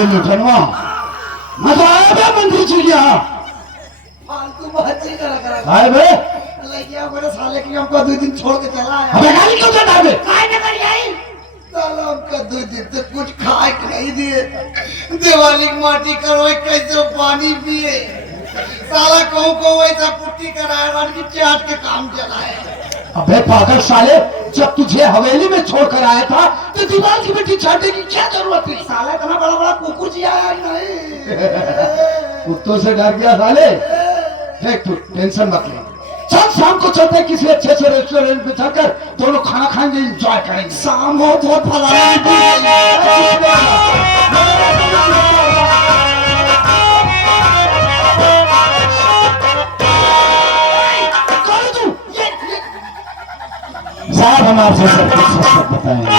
हवेली धनवा मजा आया बे मंदिर चिड़िया फालतू बात ही करा हाय बे लगिया बड़े साले की हमको 2 दिन छोड़ के चला आया। अबे गाली क्यों चढ़ा बे काय न करी आई साला हमको 2 दिन से कुछ खाए के नहीं दिए। दिवाली की माटी करो कैसे पानी पिए साला कहूँ को वैसा पुट्टी कराया वन की चाट के काम चलाए। अबे पागल साले जब तुझे हवेली में छोड़कर आया था तो दीवार की मिट्टी छाटने की क्या जरूरत थी? साला इतना बड़ा बड़ा कुकुर जी आया नहीं। कुत्तों से डर गया साले। देख तू टेंशन मत ले, चल शाम को चलते हैं किसी अच्छे से रेस्टोरेंट में जाकर दोनों खाना खाएंगे, एंजॉय करेंगे। शाम हो तो साहब हम आपसे सब कुछ सच बताएंगे।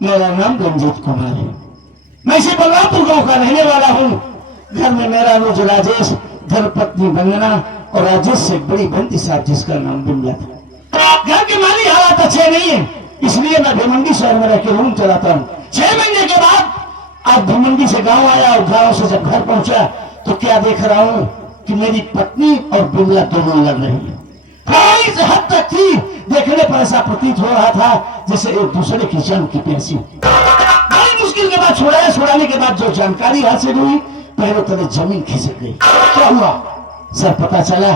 मेरा नाम रंजीत कुमार है, मैं इसी बलरामपुर गांव का रहने वाला हूँ। घर में मेरा रोज राजेश, धर्मपत्नी वंदना और राजेश से बड़ी बंदी साहब जिसका नाम बिमला था। घर के माली हालात अच्छे नहीं है, इसलिए मैं भिमंडी शहर में रह के रूम चलाता हूँ। 6 महीने के बाद आज भिमंडी से गाँव आया और गाँव से जब घर पहुंचा तो क्या देख रहा हूँ कि मेरी पत्नी और बिमला दोनों लड़ रही है। इस हद तक थी, देखने पर ऐसा प्रतीत हो रहा था जैसे एक दूसरे की जान की प्यासी। बड़ी मुश्किल के बाद छुड़ाने के बाद जो जानकारी हासिल हुई, पैरों तले जमीन खिसक गई। क्या हुआ सर? पता चला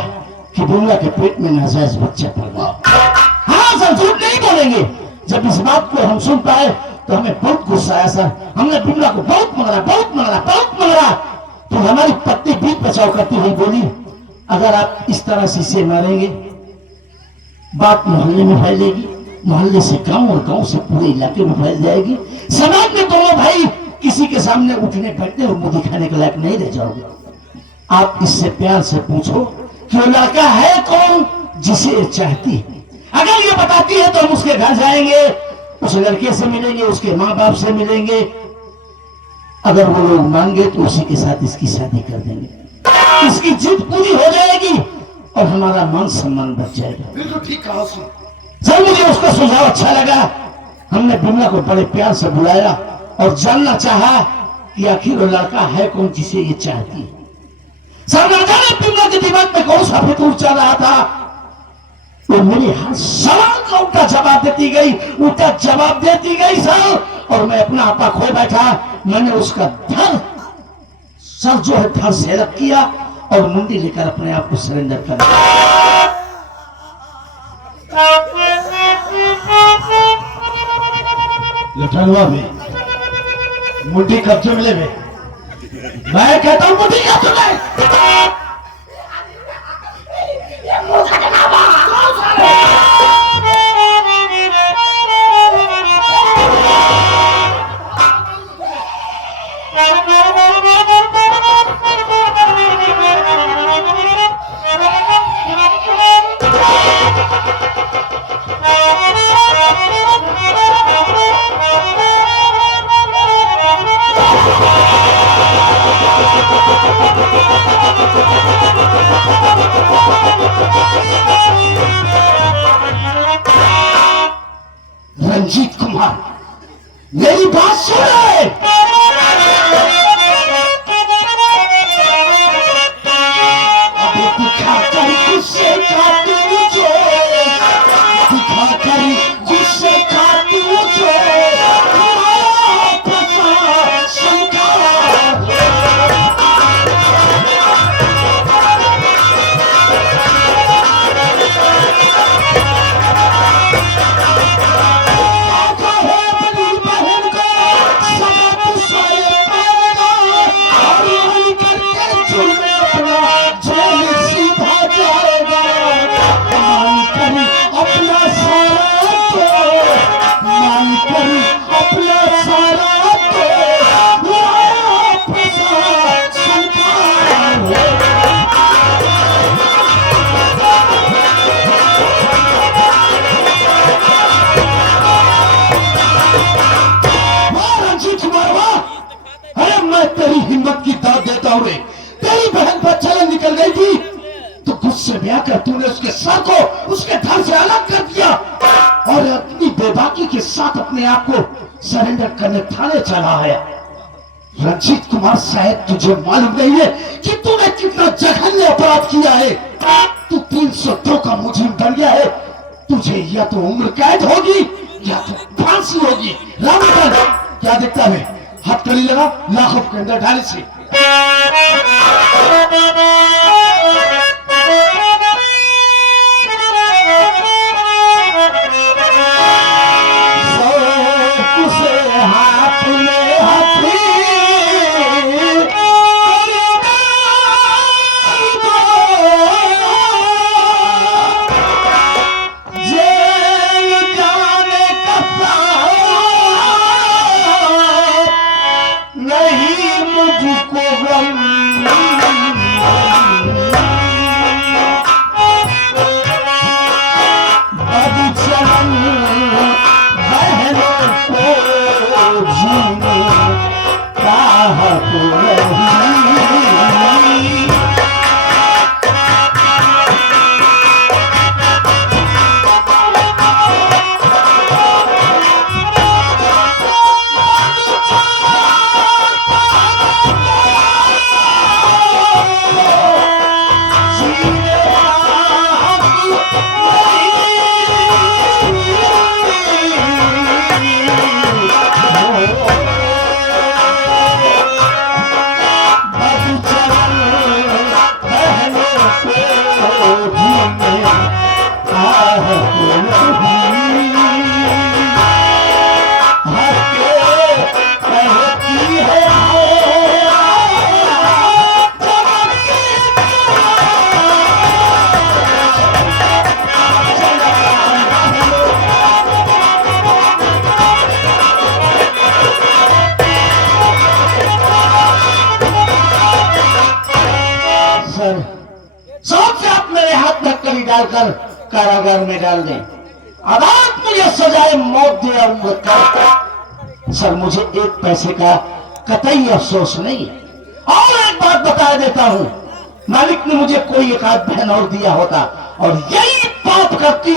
कि बिमला के पेट में नाजायज बच्चा पड़ गया। हाँ सर, झूठ नहीं बोलेंगे। जब इस बात को हम सुन पाए तो हमें बहुत गुस्सा आया सर। हमने बिमला को बहुत मगरा। तो हमारी पत्नी बीच बचाव करती हुई बोली, अगर आप इस तरह से इसे मारेंगे बात मोहल्ले में फैलेगी, मोहल्ले से गांव और गांव से पूरे इलाके में फैल जाएगी। समाज में दोनों भाई किसी के सामने उठने बैठने और मुंह दिखाने के लायक नहीं रह जाओगे। आप इससे प्यार से पूछो कि वो लड़का है कौन जिसे ये चाहती है। अगर ये बताती है तो हम उसके घर जाएंगे, उस लड़के से मिलेंगे, उसके माँ बाप से मिलेंगे। अगर वो लोग मांगे तो उसी के साथ इसकी शादी कर देंगे। इसकी जिद पूरी हो जाएगी और हमारा मान सम्मान बच जाएगा। बिल्कुल ठीक कहा उसने। जब मुझे उसका सुझाव अच्छा लगा, हमने बिमला को बड़े प्यार से बुलाया और जानना चाहा कि आखिर वो लड़का है कौन जिसे ये चाहती है। सर न जाने बिमला के दिमाग में कौन सा फितूर चल रहा था, वो मेरे हर सवाल का उल्टा जवाब देती गई सर। और मैं अपना आपा खो बैठा। मैंने उसका सर जो है धड़ से रख किया और मुंडी लेकर अपने आप को सरेंडर कर दिया। लठलुआ में मुट्ठी कब्जे मिले में मैं कहता हूं मुट्ठी कब्जे में रंजीत कुमार मेरी बात सुने अभी दिखाकर गुस्से का तुझे दिखाकर गुस्से का तुझे तेरी हिम्मत की दाद देता हूं रे। तेरी बहन पर चलन निकल गई थी तो गुस्से में आकर तूने उसके सर को उसके धड़ से अलग कर दिया और अपनी बेबाकी के साथ अपने आप को सरेंडर करने थाने चला आया। रंजीत कुमार शायद तुझे मालूम नहीं है कि तूने कितना जघन्य अपराध किया है। तू 302 का मुजरिम बन गया है। तुझे या तो उम्र कैद होगी या तो फांसी होगी। रामचंद्र क्या देखता है? हथकड़ी लगा लाखों के अंदर डाले से हाथ में हाथी डालकर कारागार में डाल दें। अदालत मुझे सजाए मौत दे और उम्र कैद। सर मुझे एक पैसे का कतई अफसोस नहीं है। और एक बात बता देता हूं, मालिक ने मुझे कोई एक आध बहन और दिया होता और यही बात करती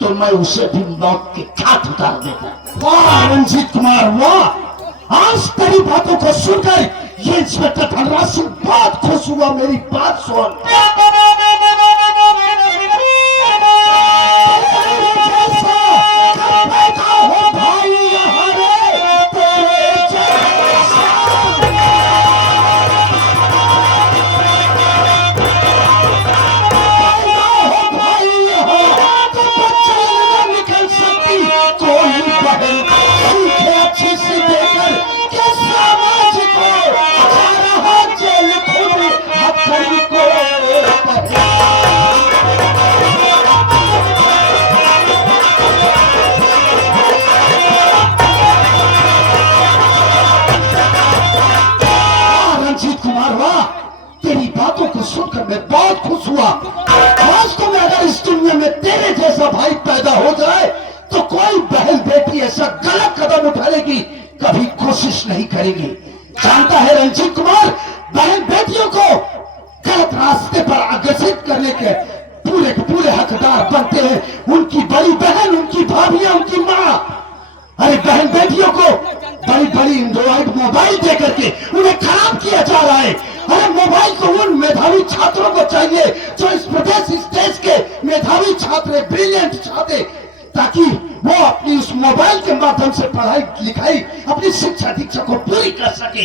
तो मैं उसे भी मौत के घाट उतार देता। वाह रंजीत कुमार वाह, आज तेरी बातों को सुनकर ये इंस्पेक्टर धनराज सिंह बहुत खुश हुआ। मेरी बात सुन, सुनकर मैं बहुत खुश हुआ। दोस्तों में अगर इस दुनिया में तेरे जैसा भाई पैदा हो जाए तो कोई बहन बेटी ऐसा गलत कदम उठाने की कभी कोशिश नहीं करेगी। जानता है रंजीत कुमार, बहन बेटियों को गलत रास्ते पर अग्रसित करने के पूरे हकदार बनते हैं उनकी बड़ी बहन, उनकी भाभियां, उनकी मां। अरे बहन बेटियों को बड़ी बड़ी एंड्रॉइड मोबाइल देकर के उन्हें खराब किया जा रहा है। अरे मोबाइल को उन मेधावी छात्रों को चाहिए जो इस प्रदेश, इस देश के मेधावी छात्र, ब्रिलियंट छात्र, ताकि वो अपनी उस मोबाइल के माध्यम से पढ़ाई लिखाई, अपनी शिक्षा दीक्षा को पूरी कर सके,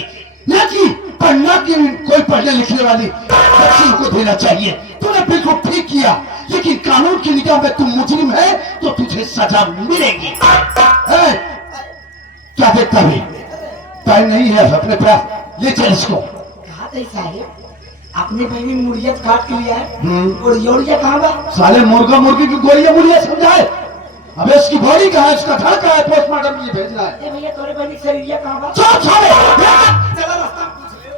न कि पढ़ना की कोई पढ़ने लिखने वाली बच्ची को देना चाहिए। तूने बिल्कुल ठीक किया, लेकिन कानून की निगाह में तुम मुजरिम है तो तुझे सजा मिलेगी। क्या देखता है? टाइम नहीं है अपने पास, ले चल इसको। कहा था साहब अपने भाई ने मुर्गिया काट के लिया है और योड़िया कहाँ बा? साले मुर्गा मुर्गी की गोलियां मुर्गिया समझाए। अबे इसकी बॉडी कहाँ है, इसका घर कहाँ है, पोस्टमार्टम के लिए भेजना है। ए भैया तोरे भाई की शरीरिया कहाँ बा? चल साले, चला रास्ता पूछ ले।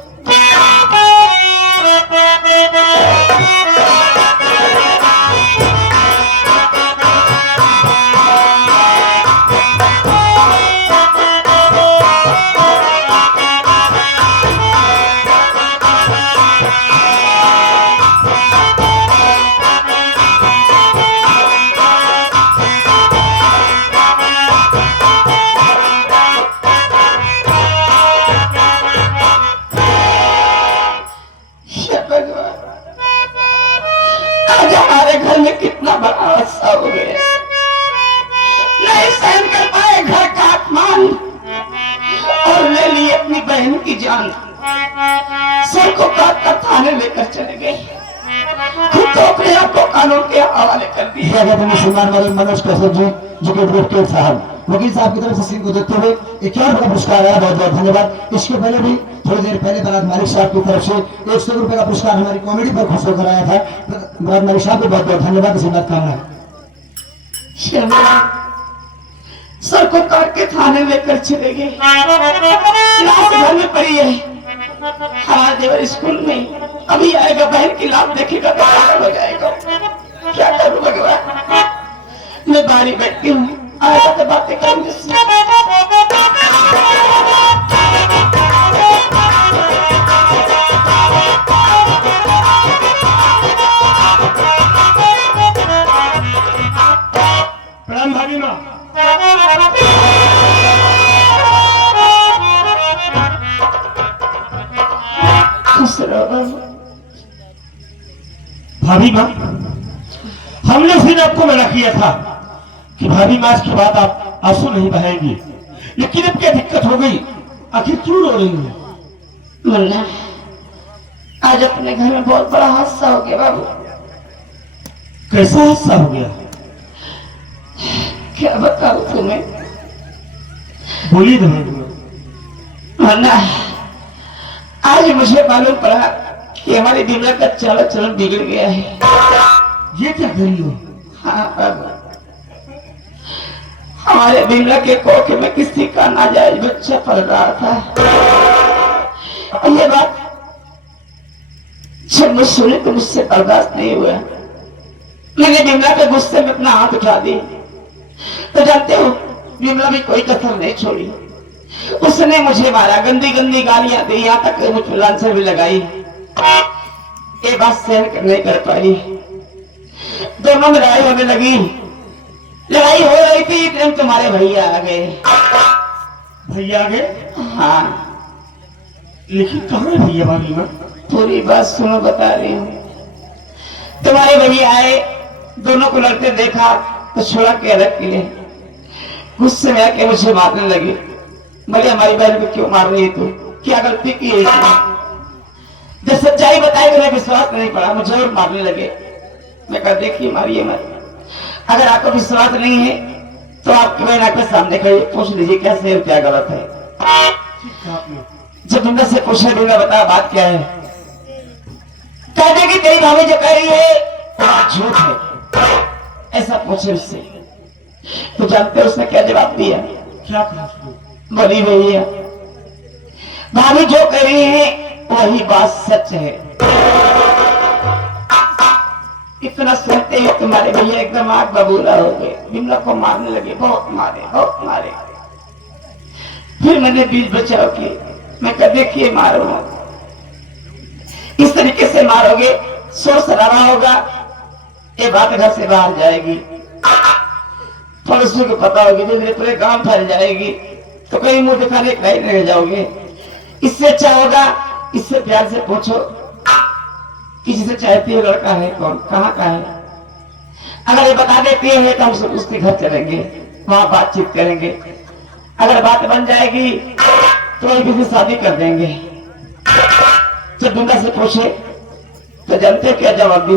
आज हमारे घर में कितना बड़ा हादसा हो गया, नहीं सहन कर पाए घर का अपमान और ले ली अपनी बहन की जान। सर को काट कर थाने लेकर चले गए, खुद तो अपने आप को कानून के हवाले कर दिया। मुसलमान वाले मनोज कौशल जी, जो कि एडवोकेट साहब, वकील साहब की तरफ से सिंह को देते हुए 51 का पुरस्कार आया, बहुत बहुत धन्यवाद। इसके पहले भी थोड़ी देर पहले बरात मालिक साहब की तरफ से 100 रुपए का पुरस्कार हमारी कॉमेडी पर खुश होकर आया था। बरात मालिक साहब को बहुत बहुत धन्यवाद, आशीर्वाद कामना। सर को काट के थाने लेकर चले गए, लाश घर में पड़ी है। हमारा देवर स्कूल में अभी आएगा, बहन की लाश देखेगा तो पागल हो जाएगा। क्या करूं भगवान, मैं बारी बैठती हूँ, आएगा तो बातें करेंगे। प्रणाम भाभी माँ। भाभी माँ, हमने फिर आपको मना किया था कि भाभी माँ के बाद आप आंसू नहीं बहाएंगी, लेकिन अब क्या दिक्कत हो गई, आखिर क्यों रो रही है? मुन्ना, आज अपने घर में बहुत बड़ा हादसा हो गया बाबू। कैसा हादसा हो गया? क्या बताऊं तुम्हें? बोलिए तो। मुन्ना, आज मुझे मालूम पड़ा कि हमारी बिमला का चाल चलन बिगड़ गया है। ये क्या करी हो? हाँ बाबू, हमारे बिमला के कोखे में किसी का नाजायज बच्चा पल रहा था। ये बात जब मैं सुनी तो मुझसे बर्दाश्त नहीं हुआ। मैंने बिमला के गुस्से में अपना हाथ उठा दी, तो जानते हो बिमला भी कोई कसर नहीं छोड़ी। उसने मुझे मारा, गंदी गंदी गालियां दी, यहाँ तक मुझ पर लांछन भी लगाई। ये बात सहन नहीं कर पाई, दोनों में लड़ाई होने लगी। लड़ाई हो रही थी, इतने तुम्हारे भैया आ गए। भैया आ गए? हाँ। लेकिन कहाँ है भैया? भाभी माँ, पूरी बात सुनो, बता रही हूँ। तुम्हारे भैया आए, दोनों को लड़ते देखा तो छोड़ा के अलग किए। गुस्से में आके मुझे मारने लगे। बोले हमारी बहन को क्यों मार रही है तू, क्या गलती की है? जब सच्चाई बताई तो विश्वास नहीं पड़ा, मुझे और मारने लगे। मैं कहा देखिए मारिए मत, अगर आपको विश्वास नहीं है तो आपकी बहन आपके सामने खड़ी, पूछ लीजिए क्या सही और क्या गलत है। जब तुमने से पूछा, दूंगा बता बात क्या है। कहते कि तेरी भाभी जो कह रही है झूठ है, ऐसा पूछे उससे। तो जानते हो उसने क्या जवाब दिया? क्या कहा? बोली भैया भाभी जो कह रही है वही बात सच है। इतना सुनते ही तुम्हारे भैया एकदम आग बबूला हो गए, बिमला को मारने लगे, बहुत मारे। फिर मैंने बीच बचाव किए, मैं कहा देखिए मारो इस तरीके से मारोगे शोर शराबा होगा, ये बात घर से बाहर जाएगी, पड़ोसियों को पता होगी, धीरे पूरे गांव फैल जाएगी, तो कहीं मुंह दिखाने कहीं रह जाओगे। इससे अच्छा होगा इससे प्यार से पूछो किसी से चाहती है लड़का है कौन, कहाँ का है। अगर ये बता देती है तो हम उसके घर चलेंगे, वहां बातचीत करेंगे, अगर बात बन जाएगी तो वही किसी शादी कर देंगे। जब बिमला से पूछे तो जानते क्या जवाब दी?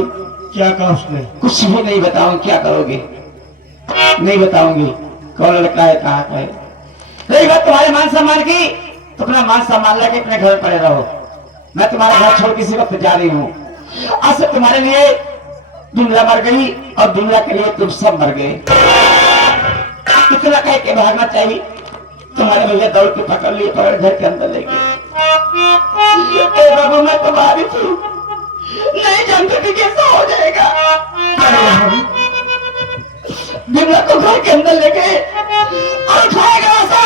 क्या कहा उसने? कुछ भी नहीं बताऊंगी। क्या करोगे? नहीं बताऊंगी कौन लड़का है कहाँ का है। रही बात तुम्हारे मान सम्मान की तो अपना मान सम्मान लेके अपने घर पड़े रहो। मैं तुम्हारा घर छोड़ किसी वक्त जा रही हूँ। आज से तुम्हारे लिए बिमला मर गई और बिमला के लिए तुम सब मर गए। इतना कह के भागना चाहिए। तुम्हारे भैया दौड़ के पकड़ लिए, पकड़ घर के अंदर ले गए। बाबू मैं तुम्हारी थी, नहीं जानते थे कैसा हो जाएगा। बिमला को घर के अंदर ले गए और खाएगा ऐसा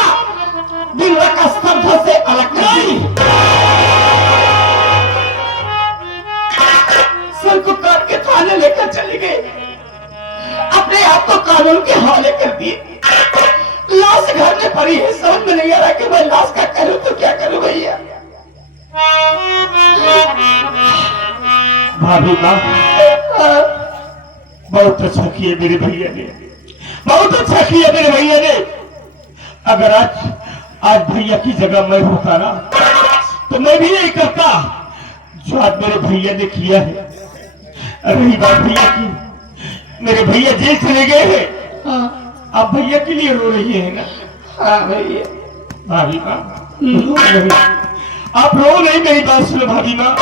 बिमला का स्तंभ से अलग कर दी, सर को काट के थाने लेकर चले गए, अपने आप को कानून के हवाले कर दिए। लाश घर में पड़ी है, समझ में नहीं आ रहा कि मैं लाश का करूं तो क्या करूं भैया। भाभी माँ बहुत अच्छा किया मेरे भैया ने, बहुत अच्छा किया मेरे भैया ने। अगर आज भैया की जगह मैं होता ना तो मैं भी यही करता जो आज मेरे भैया ने किया है। रही बात भैया की, मेरे भैया जेल चले गए हैं, आप भैया के लिए रो रही है ना? हाँ भैया। भाभी माँ रो नहीं, आप रो नहीं, मेरी बात सुनो भाभी माँ।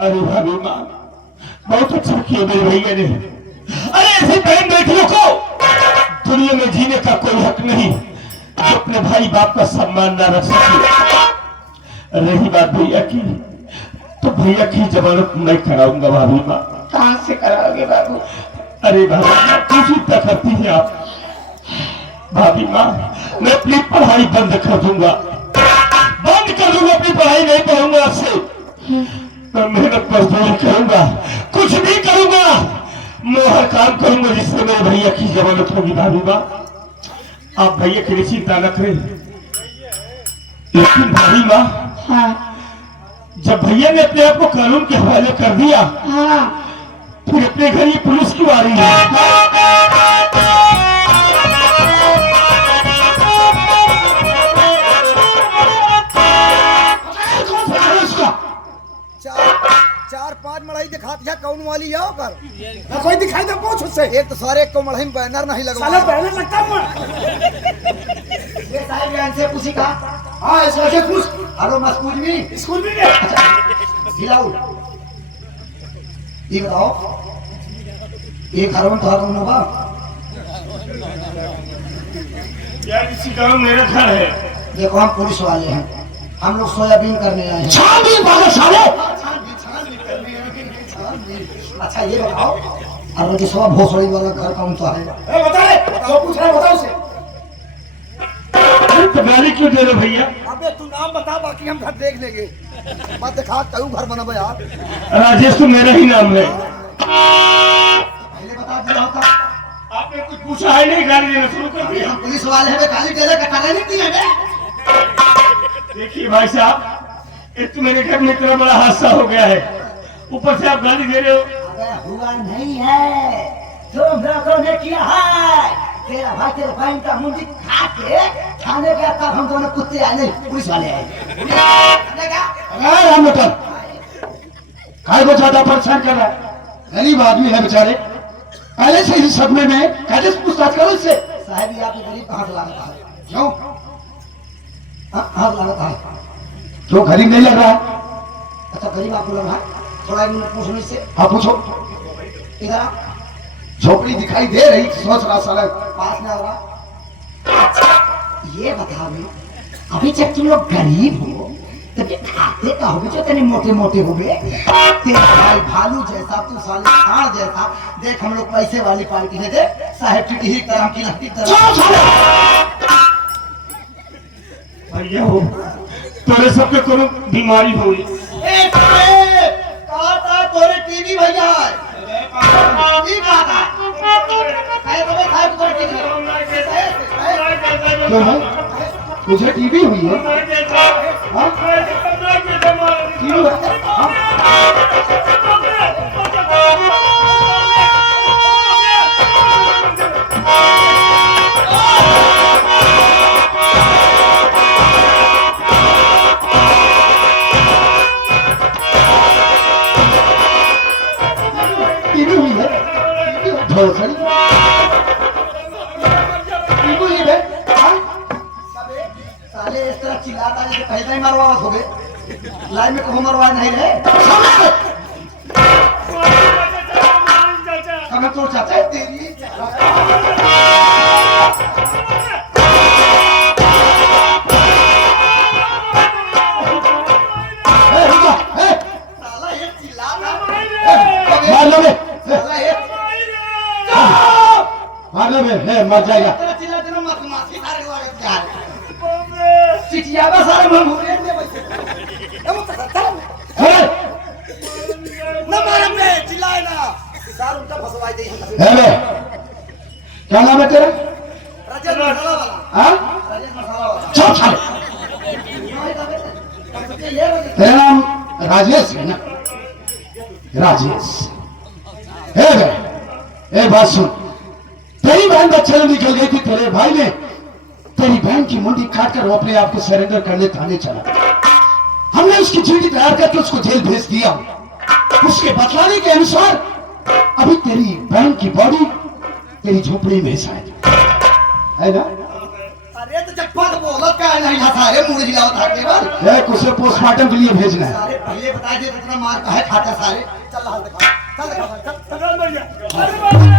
अरे भाभी माँ बहुत अच्छा किया मेरे भैया ने। अरे ऐसे बहन बेटियों को दुनिया में जीने का कोई हक नहीं जो अपने भाई बाप का सम्मान न रख सके। रही बात भैया की तो भैया की जमानत मैं कराऊंगा भाभी माँ। कहाँ से कराओगे बाबू? अरे भाभी माँ क्यों चिंता करती है आप? भाभी माँ मैं अपनी पढ़ाई बंद कर दूंगा, अपनी पढ़ाई नहीं पढ़ूंगा आपसे। मैं मेहनत मजदूरी करूंगा, कुछ भी करूंगा, मैं हर काम करूंगा जिससे मेरे भैया की जमानत होगी। भाभी माँ आप भैया के लिए चिंता न करें। लेकिन भाभी माँ हाँ जब भैया ने अपने आप को कानून के हवाले कर दिया हाँ फिर अपने घर ये पुलिस क्यों आ रही है? चार पांच मड़ाई दिखा दिया कौन वाली आओ कर ना कोई दिखाई दे पूछ उससे। एक तो सारे एक को मड़ाई में बैनर नहीं लगा, साला बैनर लगता है। ये साहब ज्ञान से पूछी का हां इससे से पूछ। हेलो मैं स्कूल में हिलाओ ये बताओ एक घर में था ना बा यार इसी गांव मेरा घर है। देखो हम पुलिस वाले हैं, हम लोग सोयाबीन करने आए हैं। छानबीन वाले साले। अच्छा ये बताओ और जिसवा भोसड़ी वाला घर कौन सा है? बता रे, जो पूछ रहा बताओ उसे। तो गाली क्यों दे रहे भैया? अबे तू नाम बता बाकी हम घर देख लेंगे। मत दिखा तू घर बना यार। राजेश तो मेरा ही नाम है। पहले बता दिया होता। आपने कुछ पूछा है नहीं, गाली देना शुरू कर दिया। पुलिस वाले हैं गाली दे रहे कटाने नहीं दिए बे। देखिए भाई साहब एक तो मेरे घर में इतना बड़ा हादसा हो गया है, ऊपर से आप गाली दे रहे हो। अबे हुआ नहीं है, जो ने किया है, तेरा भाई तेरे बहन का मुंडी खा के थाने गया, तब हम दोनों कुत्ते आए, नहीं पुलिस वाले आए। अरे राम लोटन, काय को ज्यादा परेशान कर रहा है? गरीब आदमी है बेचारे, पहले से ही सदमे में, कैसे पूछताछ करो इससे? साहब ये आपके गरीब कहाँ से लागत है? क्यों? हाँ लागत है। क्यों गरीब नहीं लग रहा? अच्छा गरीब आपको लग रहा है? थोड़ा एक मिनट पूछो इससे। हाँ पूछो। इधर आ। झोपड़ी दिखाई दे रही, सोच रहा साला। पास में होगा। ये बता मैं, अभी जब तुम लोग गरीब हो तब ये खाते का होगे जो तेरे मोटे मोटे हो गए? तेरा भाई भालू जैसा, तू साले सांड जैसा। देख हम लोग पैसे वाली पार्टी है, देख साहेब की ही तरह की लहटी तरह। भैया हो तोरे सबके कोनो बीमारी हो कहा तोरे टीवी भैया है। ठीक कहा क्यों है? मुझे टीवी हुई है? हाँ? टीवी हुई है? भोसड़ी टीवी हुई है? साले इस तरह चिल्लाता जैसे पहले ही मरवावत हो गए। लाइन में कहो मरवा नहीं रहे। हमें तो चाचा है तेरी। साला ये चिल्लाता। मार लो बे, साला ये मार लो बे, मर जाएगा। तेरा चिल्लाते ना मत मार, सितारे को आगे जा। चिटियाबा सारे मंगूरे में बैठे। ना मारम ने चिल्लाए ना। सार उनका फसवाई दे। बे, क्या नाम है तेरा? रजत मसाला वाला। हाँ? रजत मसाला वाला। चुप साले। तेरा नाम राजेश है ना? राजेश। ए बात सुन, तेरी बहन बच्चे निकल गई थी, तेरे भाई ने तेरी बहन की मुंडी काट कर वो अपने आप को सरेंडर करने थाने चला। हमने उसकी चीटी तैयार करके उसको जेल भेज दिया। उसके बतलाने के अनुसार अभी तेरी बहन की बॉडी तेरी झोपड़ी में शायद है ना? अरे तो जब बात बोलो क्या नहीं था सारे मुंह हिलाओ था के बाद। उसे पोस्टमार्टम के लिए भेजना है। सारे पहले बता दे कितना मार का है खाता सारे। चल हाल दिखा, चल दिखा, चल भैया।